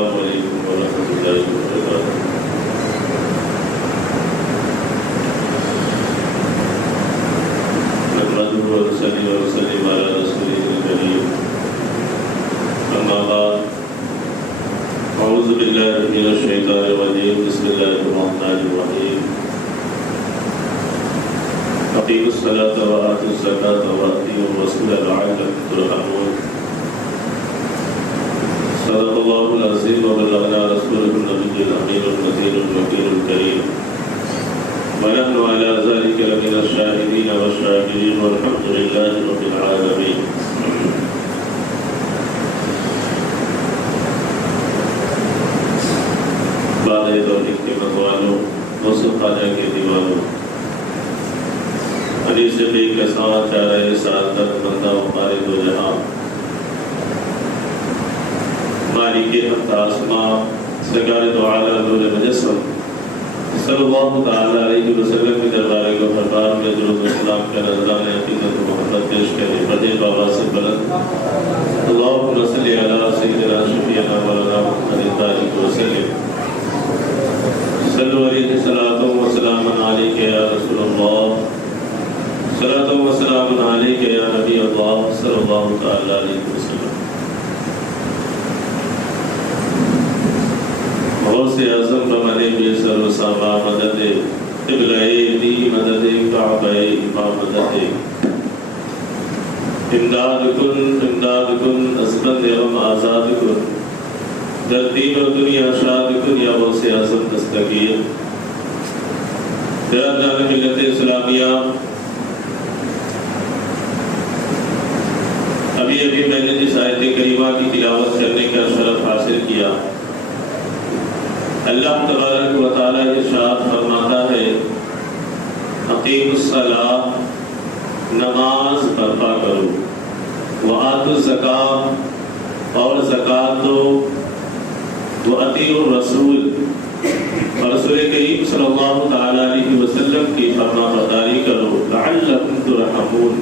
السلام علیکم ورحمۃ اللہ وبرکاتہ۔ نحمده ونصلي ونسلم على رسوله الكريم، أما بعد، أعوذ بالله من الشيطان الرجيم، بسم الله الرحمن الرحيم، أقيموا الصلاة وآتوا الزكاة وأطيعوا الرسول لعلكم ترحمون۔ صدق الله العظيم وبلغنا رسوله النبي الأمين النذير الوكيل الكريم، ونحن على ذلك لمن الشاهدين والشاكرين والحمد لله رب العالمين۔ بعد توحید کے مغوالوں، غسل خانہ کے دیوانوں، حدیث بے کساں چارہ سعادت بندہ وقار دو جہاں، مالک حق آسماں، سرکار دو عالم نور مجسم صلی اللہ تعالی علیہ وسلم کی دربار کو فرمان میں درود و سلام کا نذران عقیدت و محبت پیش کرے۔ فتح بابا سے بلند اللہم صلی علی سیدنا شفیعنا مولانا محمد طارق وسلم، صلو علیہ صلاۃ و سلام علیک یا رسول اللہ، صلاۃ و سلام علیک یا نبی اللہ صلی اللہ تعالی علیہ وسلم۔ غوث اعظم بمن بے سر و ساما مدد قبلہ دی مدد کعبہ امام مدد امداد کن ازبند غم آزاد کن، در دین و دنیا شاد کن یا غوث اعظم دستگیر۔ برادران ملت اسلامیہ، ابھی میں نے جس آیت کریمہ کی تلاوت کرنے کا شرف حاصل کیا، اللہ تبارک و تعالیٰ ارشاد فرماتا ہے اقیموا الصلاۃ، نماز برپا کرو، وآتوا الزکاۃ، اور زکوٰۃ دو، وأطیعوا الرسول، اور رسول کریم صلی اللہ تعالیٰ علیہ وسلم کی فرما برداری کرو، لعلکم ترحمون،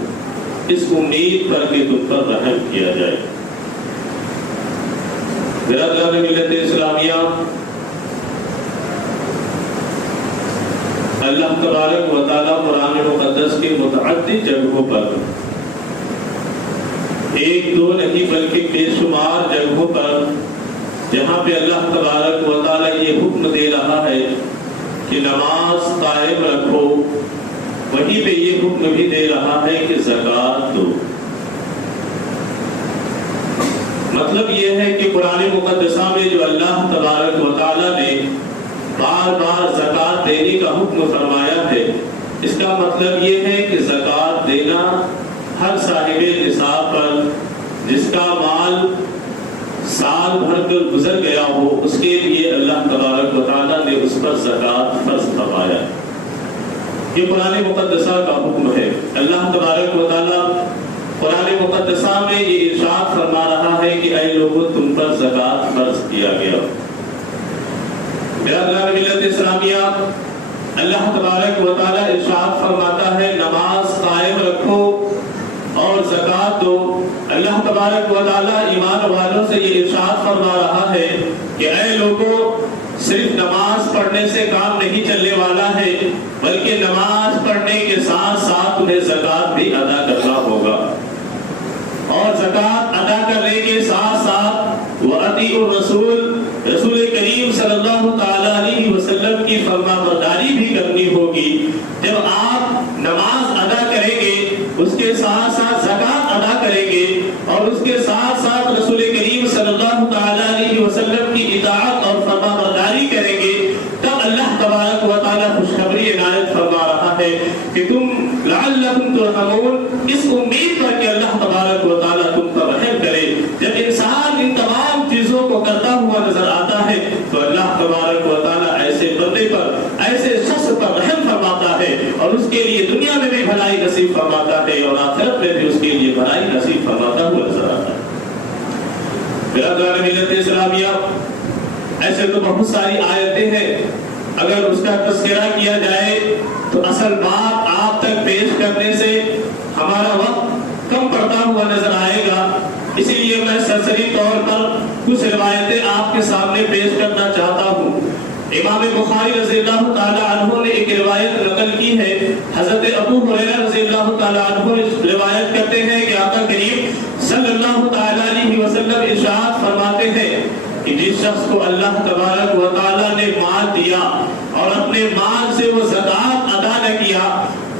اس امید پر کہ تم پر رحم کیا جائے۔ برادران ملت اسلامیہ، اللہ تبارک و تعالیٰ قرآن مقدس کے متعدد جگہوں پر، ایک دو نہیں بلکہ بے شمار جگہوں پر، جہاں پہ اللہ تبارک و تعالیٰ یہ حکم دے رہا ہے کہ نماز قائم رکھو، وہیں پہ یہ حکم بھی دے رہا ہے کہ زکوٰۃ دو۔ مطلب یہ ہے کہ قرآن مقدسہ میں جو اللہ تبارک و تعالیٰ نے بار بار زکوٰۃ دینے کا حکم فرمایا ہے، اس کا مطلب یہ ہے کہ زکوٰۃ دینا ہر صاحب نصاب پر، جس کا مال سال بھر کر گزر گیا ہو، اس کے لیے اللہ تبارک و تعالیٰ نے اس پر زکوٰۃ فرض فرمایا۔ یہ قرآن مقدسہ کا حکم ہے۔ اللہ تبارک و تعالیٰ قرآن مقدسہ میں یہ ارشاد فرما رہا ہے کہ اے لوگوں، تم پر زکوٰۃ فرض کیا گیا۔ برادران ملت اسلامیہ، اللہ تبارک و تعالیٰ ارشاد فرماتا ہے نماز قائم رکھو اور زکوٰۃ دو۔ اللہ تبارک و تعالیٰ ایمان والوں سے یہ ارشاد فرما رہا ہے کہ اے لوگوں، صرف نماز پڑھنے سے کام نہیں چلنے والا ہے، بلکہ نماز پڑھنے کے ساتھ ساتھ انہیں زکوٰۃ بھی ادا کرنا ہوگا، اور زکوٰۃ ادا کرنے کے ساتھ ساتھ وَأَطِیعُوا الرَّسُولَ، رسول کریم صلی اللہ تعالیٰ علیہ وسلم کی فرما برداری بھی کرنی ہوگی۔ جب آپ نماز ادا کریں گے، اس کے ساتھ ساتھ زکوٰۃ ادا کریں گے، اور اس کے ساتھ ساتھ رسول کریم صلی اللہ تعالیٰ علیہ وسلم کی اطاعت اور فرما برداری کریں گے، تب اللہ تبارک و تعالیٰ خوشخبری عنایت فرما رہا ہے کہ تم لعلکم ترحمون، اس امید پر کہ اللہ تبارک و تعالیٰ تم پر رحم کرے۔ جب انسان ان تمام چیزوں کو کرتا ہوا نظر آتا ہے تو اللہ تبارک و تعالیٰ ایسے بندے پر، ایسے شخص پر رحم فرماتا ہے، اور اس کے لیے دنیا میں بھی بھلائی نصیب فرماتا ہے، اور آخرت میں بھی اس کے لیے بھلائی نصیب فرماتا ہوا نظر آتا ہے۔ برادران ملت اسلامیہ، ایسے تو بہت ساری آیتیں ہیں، اگر اس کا تذکرہ کیا جائے تو اصل بات آپ تک پیش کرنے سے ہمارا وقت کم پڑتا ہوا نظر آئے گا، اسی لیے میں سرسری طور پر कुछ रिवायतें आपके सामने पेश करना चाहता हूँ। इमाम बुखारी रज़ी अल्लाह ताला अन्हु ने एक रिवायत नकल की है। हज़रत अबू हुरैरा रज़ी अल्लाह ताला अन्हु रिवायत करते हैं कि आका करीम सल्लल्लाहु ताला अलैहि वसल्लम इरशाद फरमाते हैं कि जिस शख्स को अल्लाह तबारक व तआला ने माल दिया और अपने माल से वो ज़कात अदा न किया,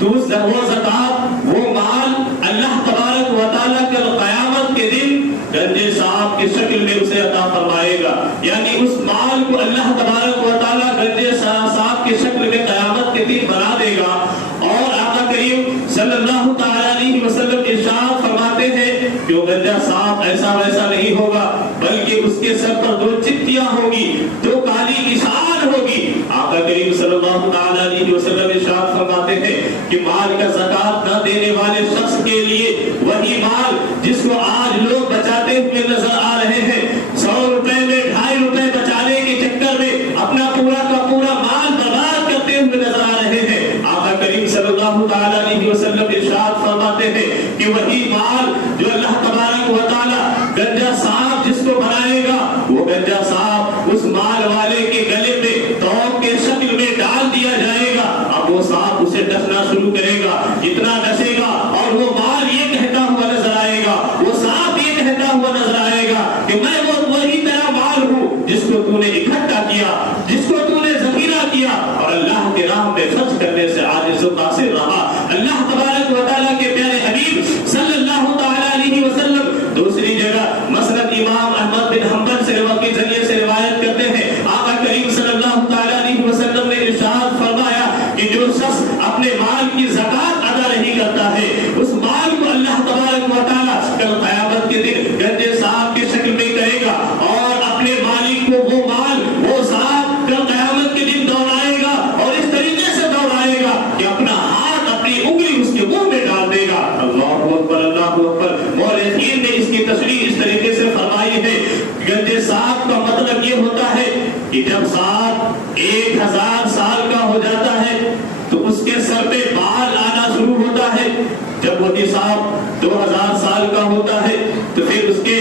तो वो ज़कात, वो माल अल्लाह तबारक व तआला कल क़यामत के दिन गंजे सांप की शक्ल में उसे अता फरमाएगा। यानी उस माल को अल्लाह तबारक व तआला गंजे सांप की शक्ल में क़यामत के दिन बना देगा। और आका करीम सल्लल्लाहु ताला अलैहि वसल्लम इरशाद फरमाते हैं कि वो गंजा सांप ऐसा वैसा नहीं होगा, बल्कि उसके सर पर दो चित्तियां होगी, दो काली निशान होगी। आका करीम सल्लल्लाहु ताला अलैहि वसल्लम इरशाद फरमाते हैं कि माल का ज़कात न देने वाले शख्स के लिए वही माल जिसको आज लोग बचाते हुए नजर आ रहे हैं, 100 रुपए में 2.5 रुपए बचाने के चक्कर में अपना पूरा का पूरा माल बर्बाद करते हुए नजर आ रहे हैं। आका करीम सल्लल्लाहु ताला अलैहि वसल्लम इरशाद फरमाते हैं कि वही माल जो अल्लाह तबारक व तआला गंजा सांप जिसको बनाएगा, वो गंजा सांप उस माल वाले के गले में तौक के शक्ल में डाल दिया जाएगा। अब वो सांप उसे डसना शुरू करेगा, जितना डसेगा और वो माल ये कहता हुआ नजर आएगा, वो सांप ये कहता हुआ नजर आएगा कि मैं वो वही तेरा माल हूँ जिसको तूने इकट्ठा किया, जिसको तूने ज़ख़ीरा किया और अल्लाह के राह में खर्च करने से आजिज़ व कासिर रहा। अल्लाह तबारक व तआला के प्यारे हबीब सल्लल्लाहु ताला अलैहि वसल्लम दूसरी जगह मसनद इमाम अहमद बिन हंबल से के जरिए से रिवायत करते हैं, आका करीम सल्लल्लाहु ताला अलैहि वसल्लम ने इरशाद फरमाया कि जो शख्स अपने माल की ज़कात अदा नहीं करता है, उस माल को अल्लाह तबारक व तआला कल क़यामत के दिन गंजे सांप की शक्ल में करेगा और अपने मालिक को वो माल, वो सांप कल क़यामत के दिन दौड़ाएगा और इस तरीके से दौड़ाएगा कि अपना हाथ, अपनी उंगली उसके मुंह में डाल देगा। अल्लाहु अकबर, अल्लाहु अकबर। मौलवीन ने इसकी तशरीह इस तरीके से फरमाई है, गंजे सांप का मतलब ये होता है कि जब सांप 1000 साल का हो जाता है तो उसके सर पे बाल आना शुरू होता है। जब वही सांप 2000 साल का होता है तो फिर उसके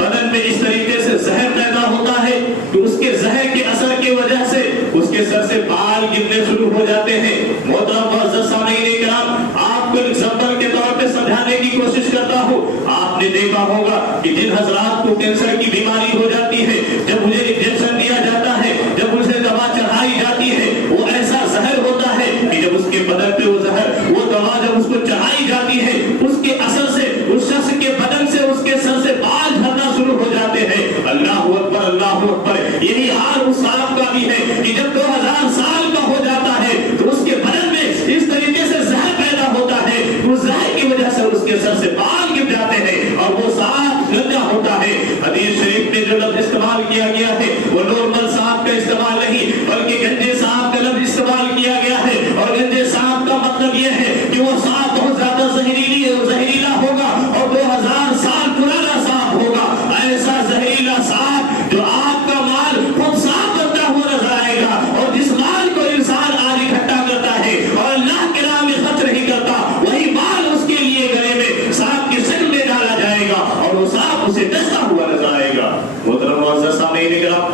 बदन में इस तरीके से जहर पैदा होता है कि उसके जहर के असर की वजह से उसके सर से बाल गिरने शुरू हो जाते हैं। मोहतरम मुअज़्ज़ज़ सामीईन किराम, आपको एग्जांपल के तौर पे समझाने की कोशिश करता हूँ। आपने देखा होगा कि जिन हजरात को कैंसर की बीमारी हो जाती है, जब मुझे इंजेक्शन दिया जाता है, जब उसे दवा चढ़ाई जाती है, वो ऐसा जहर होता है कि जब उसके बदन पे वो जहर, वो दवा जब उसको चढ़ाई जाती है, उसके असर से उस शख्स के बदन से, उसके सर से बाल झड़ना शुरू हो जाते हैं। अल्लाहु अकबर, अल्लाहु अकबर। यही हाल उस सांप का भी है कि जब 2000 साल का हो जाता है तो उसके बदन में इस तरीके से जहर पैदा होता है, उस जहर की वजह से उसके सर से बाल गिर जाते हैं और वो सांप गंजा होता है। हदीस शरीफ में जो लफ्ज इस्तेमाल किया गया है वो नॉर्मल सांप का इस्तेमाल नहीं, बल्कि गंजे सांप का लफ्ज इस्तेमाल किया गया है। और गंजे सांप का मतलब ये है कि वो सांप बहुत ज्यादा जहरीला होगा और 2000 साल पुराना सांप होगा। ऐसा जहरीला सांप जो आपका माल खुद साफ करता हुआ नजर आएगा और जिस माल को इंसान आज इकट्ठा करता है और अल्लाह के नाम में खर्च नहीं करता, वही माल उसके लिए गले में सांप की शक्ल में डाला जाएगा और वो सांप उसे डसता हुआ नजर आएगा। मोहतरम मुअज़्ज़ज़ सामीईन किराम,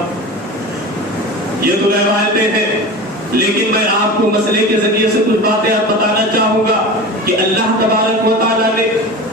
ये तो रिवायतें हैं, लेकिन मैं आपको मसले के जरिए से कुछ बातें बताना चाहूंगा कि अल्लाह तबारक व तआला ने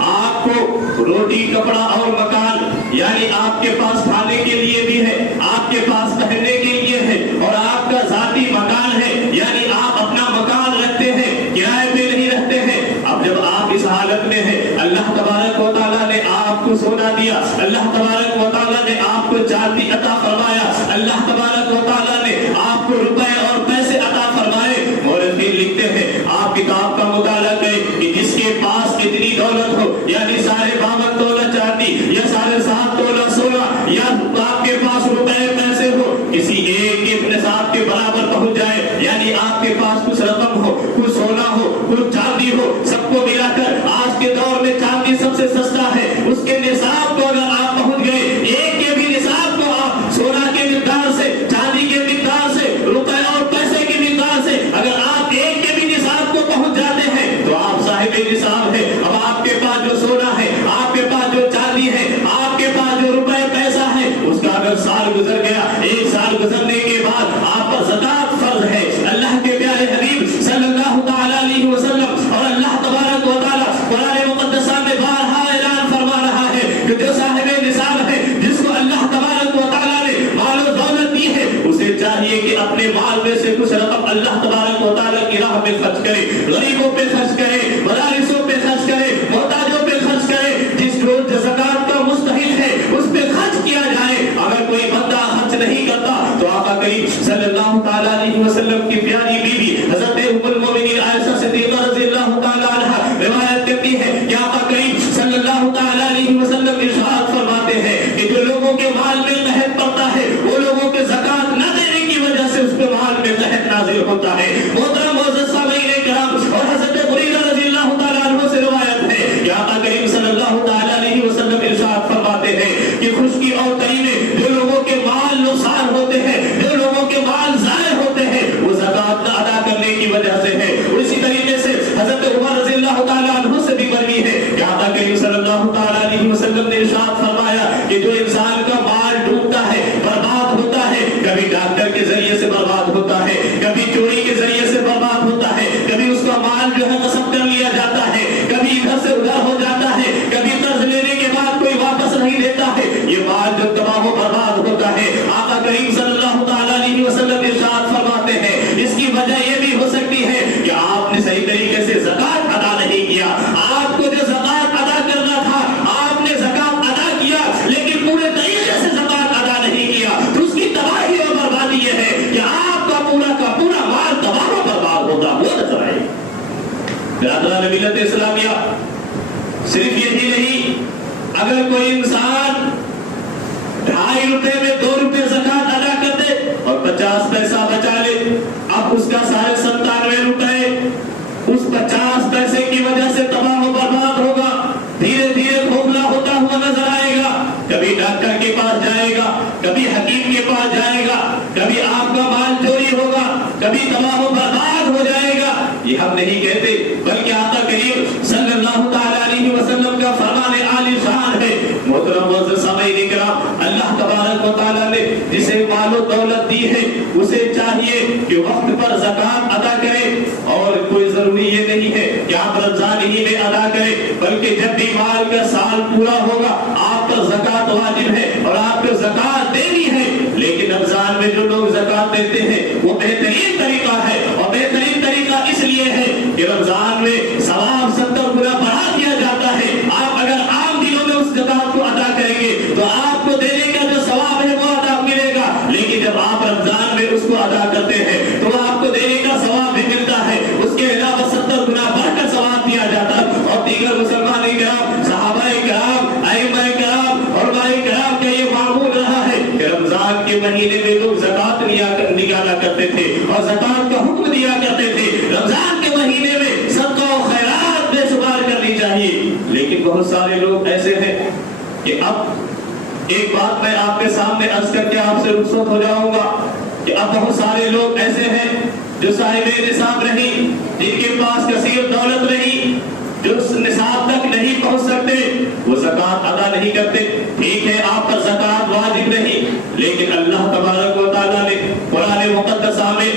आपको रोटी, कपड़ा और मकान, यानी आपके पास खाने के लिए भी है, आपके पास पहनने के लिए है और आपका जाती मकान है, यानी आप अपना मकान रखते हैं, किराए पे नहीं रहते हैं। अब जब आप इस हालत में हैं, अल्लाह तबारक व तआला ने आपको सोना दिया, अल्लाह तबारक व तआला ने आपको चांदी अता फरमाया, अल्लाह तबारक व तआला ने आपको रुपए और पैसे अता फरमाए। मौलवीन लिखते हैं, आप किताब का मुताला करें कि जिसके पास इतनी दौलत हो, यानी 52 तोला चांदी या 7.5 तोला सोना, या आपके पास रुपए पैसे हो, किसी एक के निसाब के बराबर पहुंच जाए, यानी आपके पास कुछ रकम हो, कुछ सोना हो, कुछ चांदी हो, सबको मिलाकर आज के दौर में चांदी सबसे सस्ता है, उसके निसाब को अगर आप पहुंच गए, एक के भी निसाब को आप 10 साल गुजर गया, 1 साल गुजरने के बाद आप पर ज़कात फर्ज है। अल्लाह के प्यारे हबीब सल्लल्लाहु तआला अलैहि वसल्लम और अल्लाह तबारक व तआला कुरान मुक़द्दस में बारहा ऐलान फरमा रहा है कि जो साहिबे निसाब है, जिसको अल्लाह तबारक व तआला ने माल और दौलत दी है, उसे चाहिए कि अपने माल में से कुछ रकम अल्लाह तबारक व तआला की राह में खर्च करे, गरीबों पे खर्च करे, मदारिसों पे खर्च करे, मोहताजों पे खर्च करे। जिस रोज ज़कात का मुस्तहिक है उस पे खर्च किया जाए। अगर कोई बंदा खर्च नहीं करता तो आका करीम सल्लल्लाहु तआला अलैहि वसल्लम की प्यारी बीवी हज़रत उम्मुल मोमिनीन आयशा सिद्दीक़ा रज़ियल्लाहु तआला अन्हा रिवायत करती है कि आका करीम सल्लल्लाहु तआला अलैहि वसल्लम इरशाद फरमाते हैं कि जो लोगों के माल में कहत पड़ता है, वो लोगों के ज़कात न देने की वजह से उस पे माल में कहत नाज़िल होता है। मोहतरम मुअज़्ज़ज़ सामीईन किराम और हज़रत बुरैदा रज़ियल्लाहु तआला अन्हु से रिवायत है कि आका करीम सल्लल्लाहु तआला अलैहि वसल्लम इरशाद फरमाते हैं कि खुशकी और तरी में जो लोगों के माल नुकसान होते हैं, जो लोगों के माल ज़ाय होते हैं, वो ज़कात न अदा करने की वजह से है। इसी तरीके से हज़रत उमर रज़ियल्लाहु तआला अन्हु से भी मरवी है कि आका करीम सल्लल्लाहु तआला अलैहि वसल्लम ने इरशाद फरमाया कि जो इंसान का माल डूबता है, बर्बाद होता है, कभी डॉक्टर के जरिए से बर्बाद होता है, कभी चोरी के जरिए से बर्बाद होता है, कभी उसका माल जो है कसम कर लिया जाता है, कभी इधर से उधर हो जाता है, कभी कर्ज लेने के बाद कोई वापस नहीं देता है, ये माल जो तबाह बर्बाद होता है। आका करीम सल्लल्लाहु तआला अलैहि वसल्लम इरशाद फरमाते हैं इसकी वजह ये भी हो सकती है कि आपने सही तरीके से ज़कात अदा नहीं किया। आपको जो ज़कात अदा करना था, आपने ज़कात अदा किया लेकिन पूरे तरीके से ज़कात अदा नहीं किया, तो उसकी तबाही और बर्बादी ये है कि आपका पूरा का पूरा माल तबाह और बर्बाद होता हुआ नजर आए। बिरादरान मिल्लत इस्लामिया, सिर्फ यही नहीं, अगर कोई इंसान 2.5 रुपए में 2 रुपए ज़कात अदा कर दे और 50 पैसा बचा ले, अब उसका 97 रुपए उस 50 पैसे की वजह से तबाह और बर्बाद होगा, धीरे धीरे खोखला होता हुआ नजर आएगा। कभी डॉक्टर के पास जाएगा, कभी हकीम के पास जाएगा, कभी आपका माल चोरी होगा, कभी तबाह और बर्बाद हो जाएगा। ये हम नहीं कहते, बल्कि आका करीम सल्लल्लाहु तआला अलैहि वसल्लम का फरमान आली शान है। मोहतरम मुअज़्ज़ज़ सामीईन किराम, अल्लाह तबारक व तआला ने जिसे माल और दौलत दी है, उसे चाहिए कि वक्त पर ज़कात अदा करे। और कोई जरूरी ये नहीं है कि आप रमजान ही में अदा करें, बल्कि जब भी माल का साल पूरा होगा आप पर ज़कात वाजिब है और आपको ज़कात देनी है। लेकिन रमजान में जो लोग ज़कात देते हैं वो बेहतरीन तरीका है, और बेहतरीन तरीका इसलिए है कि रमजान में सवाब 70 गुना बढ़ा दिया जाता है। आप अगर आम दिनों में उस ज़कात को अदा करेंगे तो आपको देने का जो सवाब है वो अदा मिलेगा, लेकिन जब आप रमजान में उसको अदा करते हैं तो आपको देने का सवाब भी मिलता है, उसके अलावा 70 गुना बढ़कर सवाब दिया जाता है। और दीगर मुसलमान किराम, सहाबाए किराम, अइम्माए किराम और भाई किराम का ये मामूल रहा है कि रमजान के महीने में लोग ज़कात निकाला करते थे और ज़कात का हुक्म दिया करते थे। रमजान के महीने में सदका और खैरात बेशुमार करनी चाहिए। लेकिन बहुत सारे लोग ऐसे हैं कि अब एक बात मैं आपके सामने अर्ज करके आपसे रुखसत हो जाऊंगा कि अब बहुत सारे लोग ऐसे हैं जो साहिबे निसाब नहीं, जिनके पास कसीर दौलत नहीं, जो निसाब तक नहीं पहुंच सकते, वो ज़कात अदा नहीं करते। ठीक है, आप पर ज़कात वाजिब नहीं, लेकिन अल्लाह तबारक व तआला ने कुरान मुक़द्दस में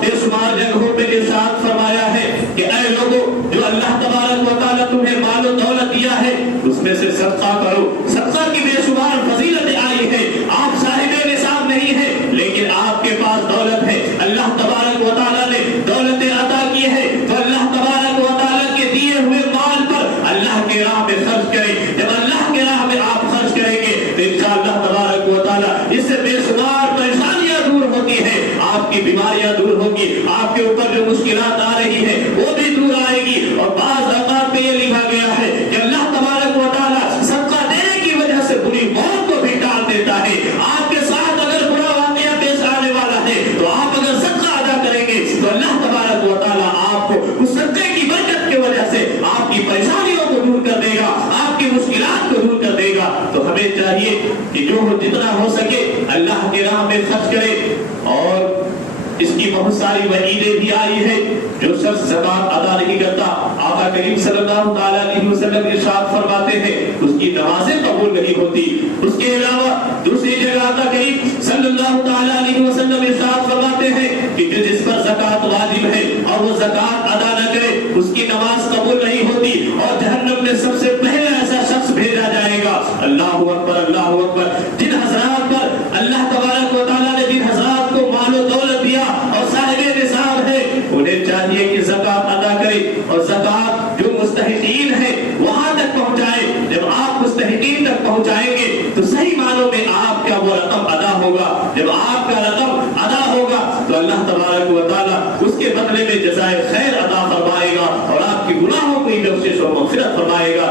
बेशुमार जगहों पे इरशाद फरमाया है कि ऐ लोगों, जो अल्लाह तबारक व तआला तुम्हें माल और दौलत दिया है उसमें से सदका करो। सदका की बेशुमार फजीलतें आई है। आप साहिबे निसाब नहीं है लेकिन आपके पास दौलत है, अल्लाह तबारक व तआला ने दौलतें अता की है, तो अल्लाह तबारक व तआला के दिए हुए माल पर अल्लाह के राह में खर्च करें। जब अल्लाह के राह में आप खर्च करेंगे तो इंशाअल्लाह तबारक व तआला इससे बेशुमार परेशानियां दूर होती है, आपकी बीमारियां दूर होगी, आपके ऊपर जो मुश्किलात आ रही है वो भी दूर आएगी। और बाज़ औक़ात में ये लिखा गया है कि अल्लाह तबारक व तआला सदका देने की वजह से बुरी मौत को भी टाल देता है। आपके साथ अगर बुरा वाक़या पेश आने वाला है तो आप अगर सदका अदा करेंगे तो अल्लाह तबारक व तआला आपको उस सदके की बरकत की वजह से आपकी परेशानियों को दूर कर देगा, आपकी मुश्किलात को दूर कर देगा। तो हमें चाहिए कि जो जितना हो सके अल्लाह के राह में खर्च करें। और इसकी बहुत सारी वहीदें भी आई है, जो शख्स ज़कात अदा नहीं करता, आका کریم صلی اللہ علیہ وسلم ارشاد فرماتے ہیں اس کی نمازیں قبول نہیں ہوتی. اس کے علاوہ دوسری جگہ آقا کریم صلی اللہ علیہ وسلم ارشاد فرماتے ہیں کہ جس پر زکات واجب ہے اور وہ زکات ادا نہ کرے اس کی نماز قبول نہیں ہوتی اور جہنم میں سب سے پہلا ایسا شخص بھیجا جائے گا. اللہ اکبر اللہ اکبر. جن حضرات پر اللہ تبارک و تعالیٰ نے جن حضرات کو مال و دولت دیا اور صاحب نصاب ہے انہیں چاہیے کہ زکات ادا کرے اور زکات جو مستحقین ہے وہاں تک پہنچائے. جب آپ مستحقین تک پہنچائیں گے تو صحیح معنوں میں آپ کا وہ رقم ادا ہوگا. جب آپ کا رقم ادا ہوگا تو اللہ تبارک و تعالیٰ اس کے بدلے میں جزائے خیر عطا فرمائے گا اور آپ کی گناہوں کی بخشش و مغفرت فرمائے گا.